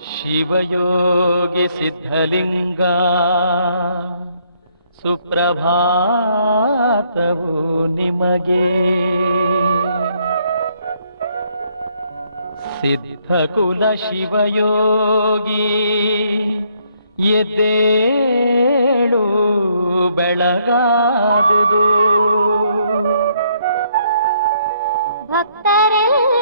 ಶಿವಯೋಗಿ ಸಿದ್ಧಲಿಂಗ ಸುಪ್ರಭಾತವು ನಿಮಗೆ. ಸಿದ್ಧಕುಲ ಶಿವಯೋಗಿ ಎದ್ದೇಳು ಬೆಳಗಾದುದು. ಭಕ್ತರೆಲ್ಲ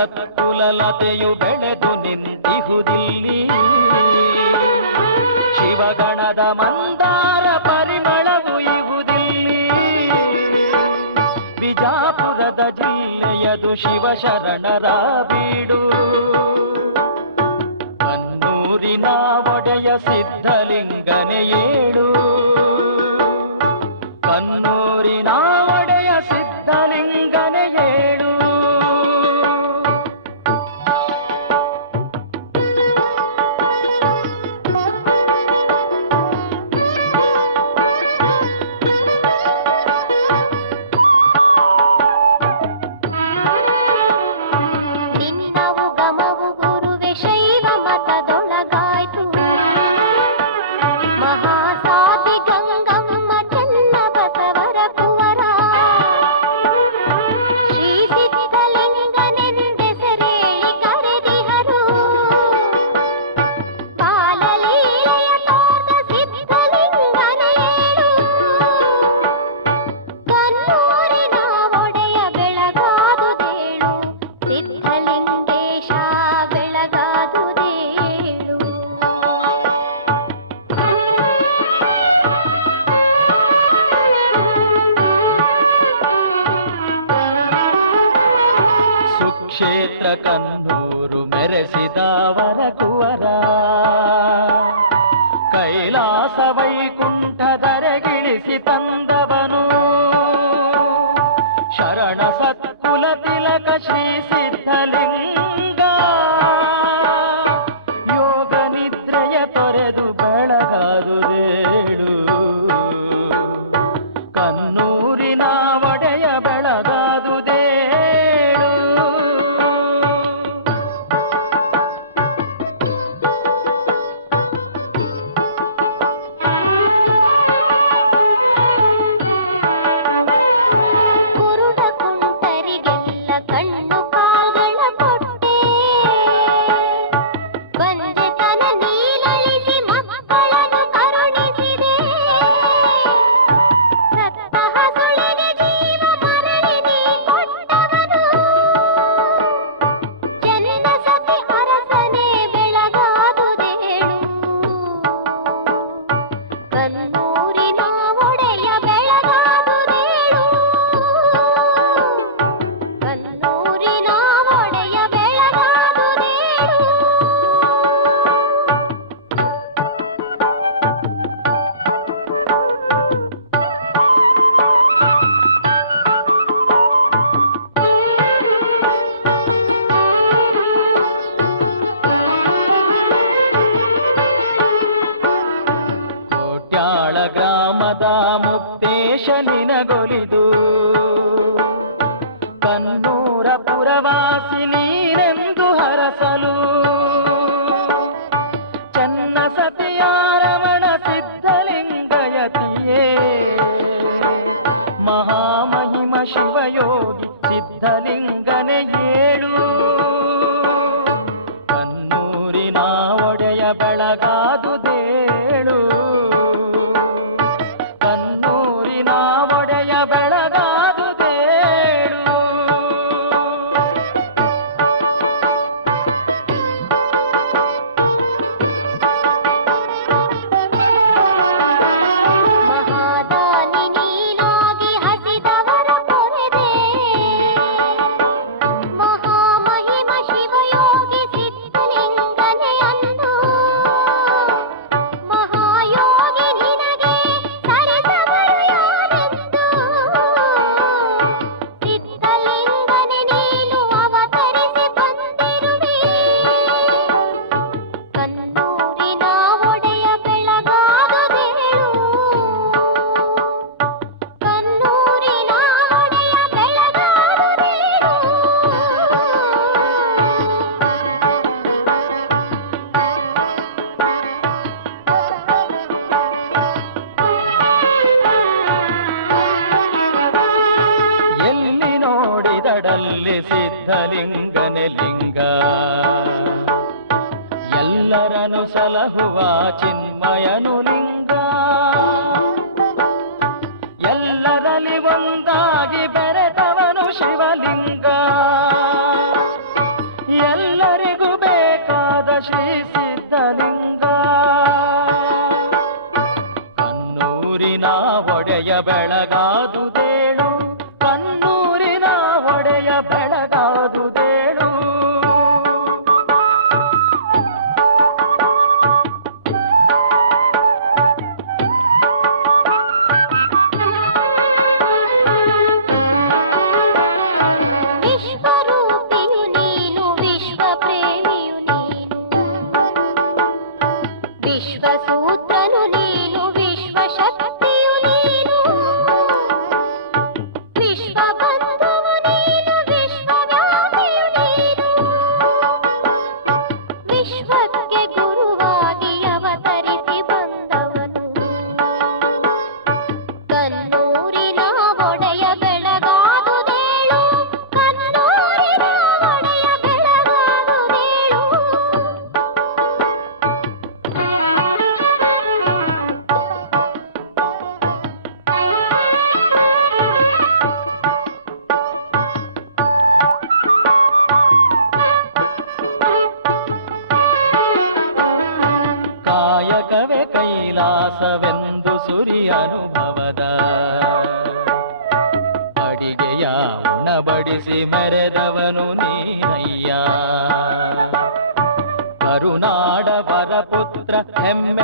ಅತ್ಕುಲತೆಯು ಬೆಳೆದು ನಿಂತಿಹುದಿಲ್ಲಿ. ಶಿವಗಣದ ಮಂದಾರ ಪರಿಮಳವು ಇಹುದಿಲ್ಲಿ. ಬಿಜಾಪುರದ ಜಿಲ್ಲೆಯದು ಶಿವಶರಣರ ಬೀಡು. ಕನ್ನೂರಿನ ಒಡೆಯ ಸಿದ್ಧ కురుక్షేత్ర కన్నూరు మెరసిదావర కువరా కైలాస వైకు शनि em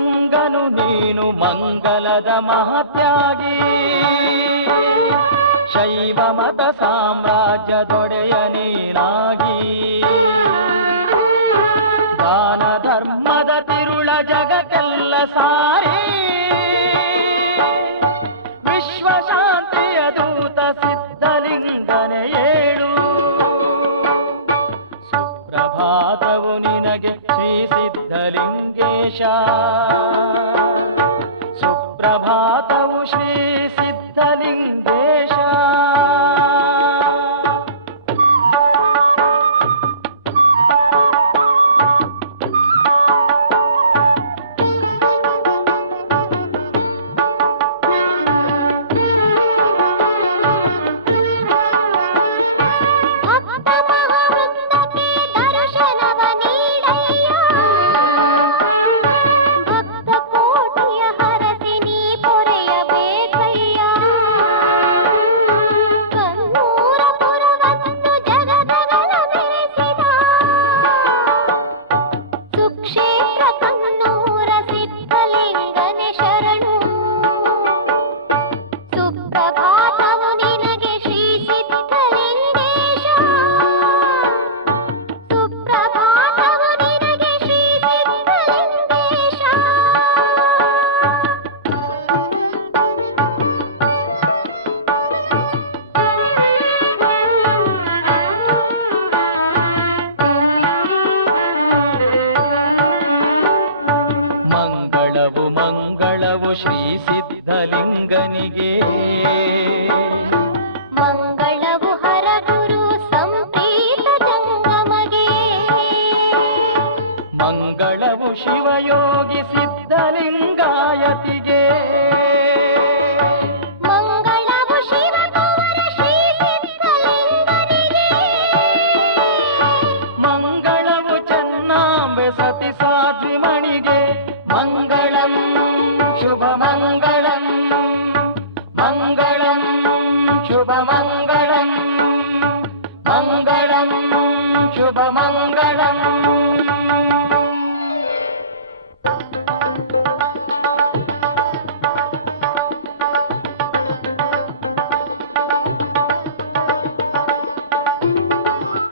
ಸಂಗನು ನೀನು ಮಂಗಲದ ಮಹತ್ಯಾಗಿ. ಶೈವ ಮತ ಸಾಮ್ರಾಜ್ಯದೊಡೆಯ